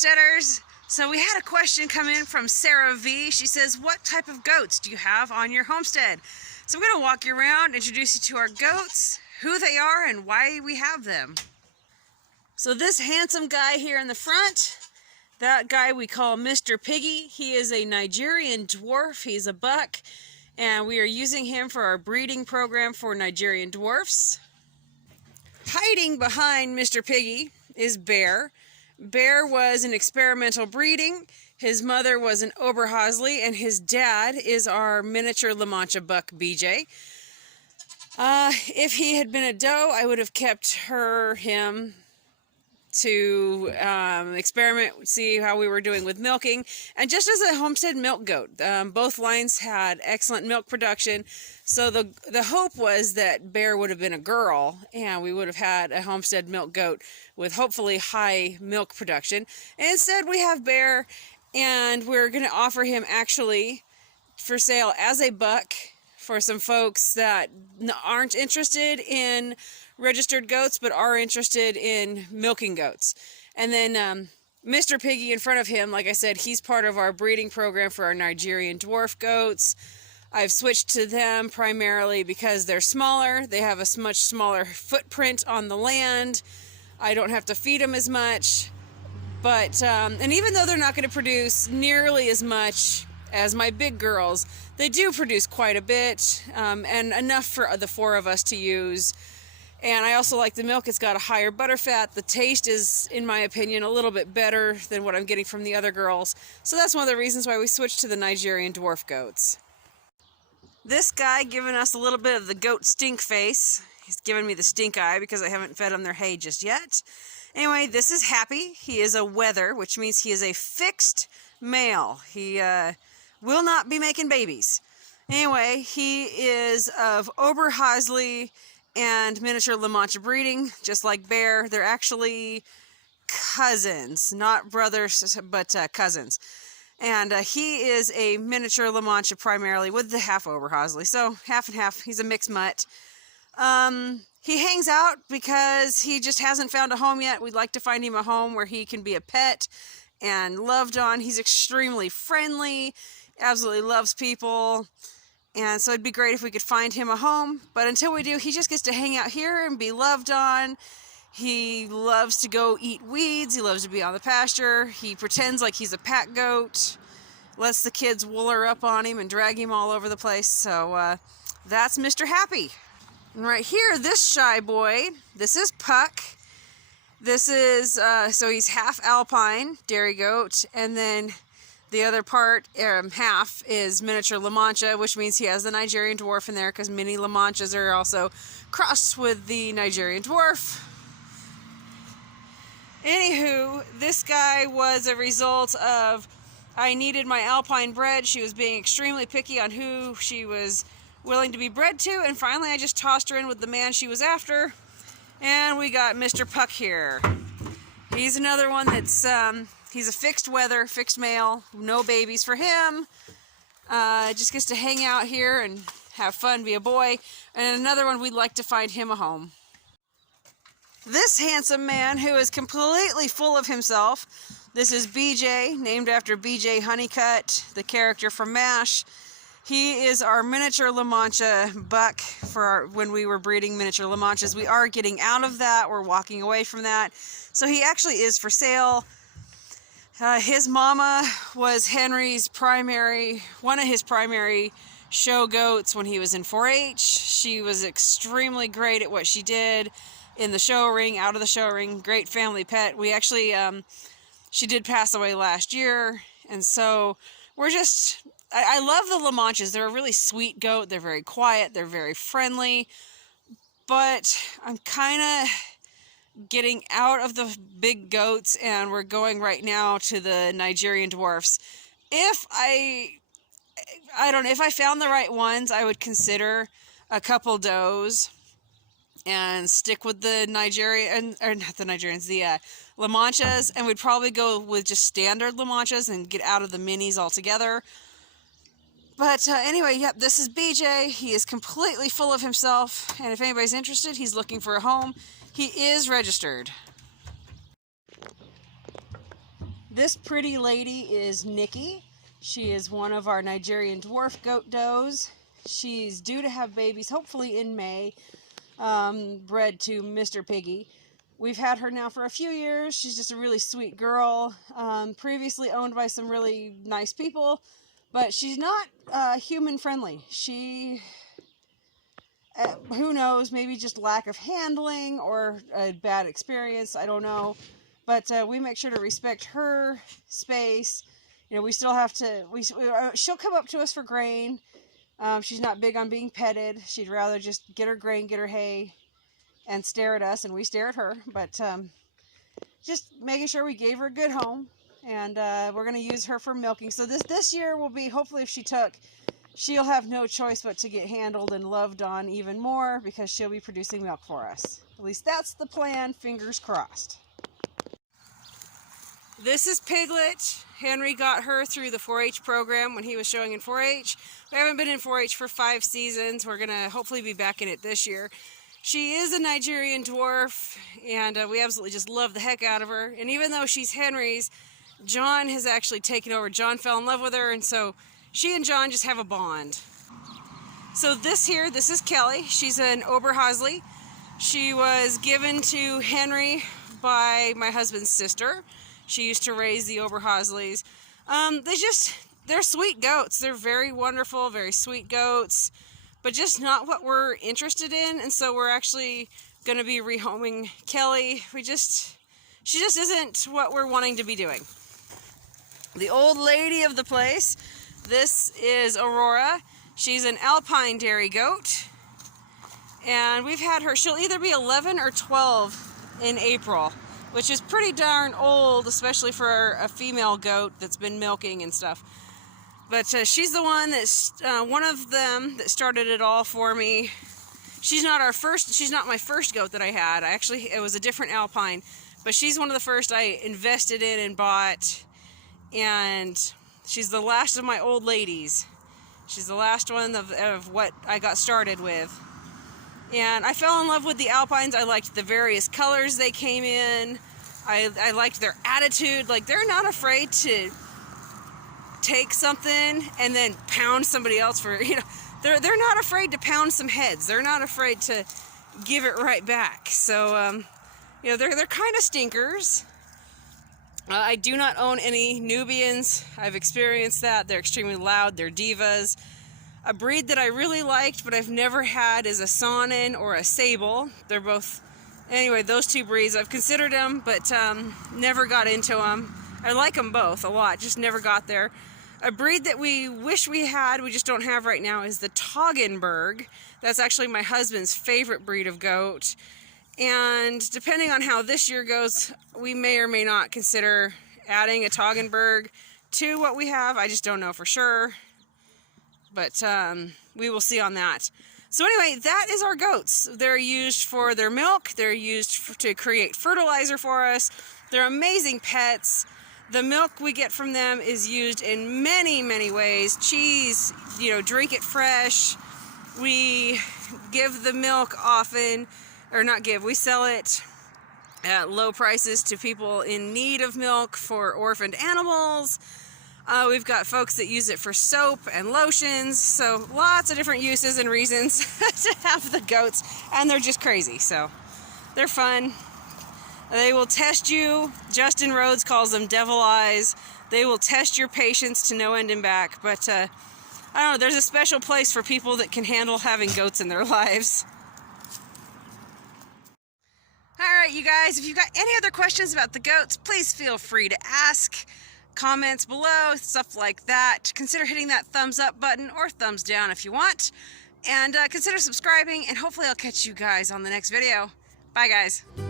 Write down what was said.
homesteaders. So we had a question come in from Sarah V. She says, what type of goats do you have on your homestead? So I'm going to walk you around, introduce you to our goats, who they are, and why we have them. So this handsome guy here in the front, that guy we call Mr. Piggy. He is a Nigerian dwarf. He's a buck, and we are using him for our breeding program for Nigerian dwarfs. Hiding behind Mr. Piggy is Bear. Bear was an experimental breeding. His mother was an Oberhausley, and his dad is our miniature La Mancha buck, BJ. If he had been a doe, I would have kept him to experiment, see how we were doing with milking, and just as a homestead milk goat. Both lines had excellent milk production, so the hope was that Bear would have been a girl, and we would have had a homestead milk goat with hopefully high milk production. And instead we have Bear, and we're going to offer him actually for sale as a buck for some folks that aren't interested in registered goats but are interested in milking goats. And then Mr. Piggy in front of him, like I said, he's part of our breeding program for our Nigerian dwarf goats. I've switched to them primarily because they're smaller. They have a much smaller footprint on the land. I don't have to feed them as much. But and even though they're not going to produce nearly as much as my big girls, they do produce quite a bit, and enough for the four of us to use. And I also like the milk. It's got a higher butter fat. The taste is, in my opinion, a little bit better than what I'm getting from the other girls. So that's one of the reasons why we switched to the Nigerian dwarf goats. This guy giving us a little bit of the goat stink face. He's giving me the stink eye because I haven't fed him their hay just yet. Anyway, this is Happy. He is a wether, which means he is a fixed male. He will not be making babies. Anyway, he is of Oberhausley and miniature La Mancha breeding, just like Bear. They're actually cousins, not brothers, but cousins. And he is a miniature La Mancha primarily with the half Oberhausley, so half and half. He's a mixed mutt. He hangs out because he just hasn't found a home yet. We'd like to find him a home where he can be a pet and loved on. He's extremely friendly, absolutely loves people. And so it'd be great if we could find him a home. But until we do, he just gets to hang out here and be loved on. He loves to go eat weeds. He loves to be on the pasture. He pretends like he's a pack goat. Lets the kids wooler up on him and drag him all over the place. So that's Mr. Happy. And right here, this shy boy, this is Puck. This is, so he's half alpine, dairy goat. And then the other part, half, is miniature La Mancha, which means he has the Nigerian dwarf in there because mini La Manchas are also crossed with the Nigerian dwarf. Anywho, this guy was a result of, I needed my alpine bred. She was being extremely picky on who she was willing to be bred to, and finally I just tossed her in with the man she was after, and we got Mr. Puck here. He's another one that's, he's a fixed wether, fixed male, no babies for him. Just gets to hang out here and have fun, be a boy. And another one, we'd like to find him a home. This handsome man who is completely full of himself, this is BJ, named after BJ Honeycutt, the character from MASH. He is our miniature La Mancha buck for when we were breeding miniature La Manchas. We are getting out of that. We're walking away from that. So he actually is for sale. His mama was Henry's one of his primary show goats when he was in 4-H. She was extremely great at what she did in the show ring, out of the show ring. Great family pet. We actually, she did pass away last year. And so we're just, I love the La Manchas. They're a really sweet goat. They're very quiet. They're very friendly. But I'm kind of getting out of the big goats, and we're going right now to the Nigerian dwarfs. If I don't know, if I found the right ones, I would consider a couple does and stick with the Nigerian, or not the Nigerians, the La Manchas, and we'd probably go with just standard La Manchas and get out of the minis altogether. But anyway, yep, this is BJ. He is completely full of himself, and if anybody's interested, he's looking for a home. He is registered. This pretty lady is Nikki. She is one of our Nigerian dwarf goat does. She's due to have babies hopefully in May, bred to Mr. Piggy. We've had her now for a few years. She's just a really sweet girl, previously owned by some really nice people, but she's not human friendly. She, who knows, maybe just lack of handling or a bad experience, I don't know. But we make sure to respect her space. You know, we still have to, she'll come up to us for grain. She's not big on being petted. She'd rather just get her grain, get her hay, and stare at us, and we stare at her. But just making sure we gave her a good home, and we're going to use her for milking. So this year will be, hopefully if she took, she'll have no choice but to get handled and loved on even more, because she'll be producing milk for us. At least that's the plan, fingers crossed. This is Piglet. Henry got her through the 4-H program when he was showing in 4-H. We haven't been in 4-H for 5 seasons. We're going to hopefully be back in it this year. She is a Nigerian dwarf, and we absolutely just love the heck out of her. And even though she's Henry's, John has actually taken over. John fell in love with her, and so she and John just have a bond. So this is Kelly. She's an Oberhausley. She was given to Henry by my husband's sister. She used to raise the Oberhausleys. They're sweet goats. They're very wonderful, very sweet goats, but just not what we're interested in. And so we're actually going to be rehoming Kelly. She just isn't what we're wanting to be doing. The old lady of the place, this is Aurora. She's an alpine dairy goat, and we've had her, she'll either be 11 or 12 in April, which is pretty darn old, especially for a female goat that's been milking and stuff. But she's the one that's one of them that started it all for me. She's not my first goat that I had. It was a different alpine, but she's one of the first I invested in and bought. And she's the last of my old ladies. She's the last one of what I got started with. And I fell in love with the alpines. I liked the various colors they came in. I liked their attitude. Like, they're not afraid to take something and then pound somebody else for, they're not afraid to pound some heads. They're not afraid to give it right back. So, they're kind of stinkers. I do not own any Nubians. I've experienced that. They're extremely loud. They're divas. A breed that I really liked, but I've never had, is a Saanen or a Sable. They're both, anyway, those two breeds. I've considered them, but never got into them. I like them both a lot, just never got there. A breed that we wish we had, we just don't have right now, is the Toggenburg. That's actually my husband's favorite breed of goat. And depending on how this year goes, we may or may not consider adding a Toggenburg to what we have. I just don't know for sure. But we will see on that. So anyway, that is our goats. They're used for their milk. They're used to create fertilizer for us. They're amazing pets. The milk we get from them is used in many, many ways. Cheese, drink it fresh. We give the milk often, or not give, we sell it at low prices to people in need of milk for orphaned animals. We've got folks that use it for soap and lotions, so lots of different uses and reasons to have the goats, and they're just crazy, so they're fun. They will test you. Justin Rhodes calls them devil eyes. They will test your patience to no end and back, but I don't know, there's a special place for people that can handle having goats in their lives. Alright, you guys, if you've got any other questions about the goats, please feel free to ask. Comments below, stuff like that. Consider hitting that thumbs up button or thumbs down if you want. And consider subscribing, and hopefully I'll catch you guys on the next video. Bye, guys.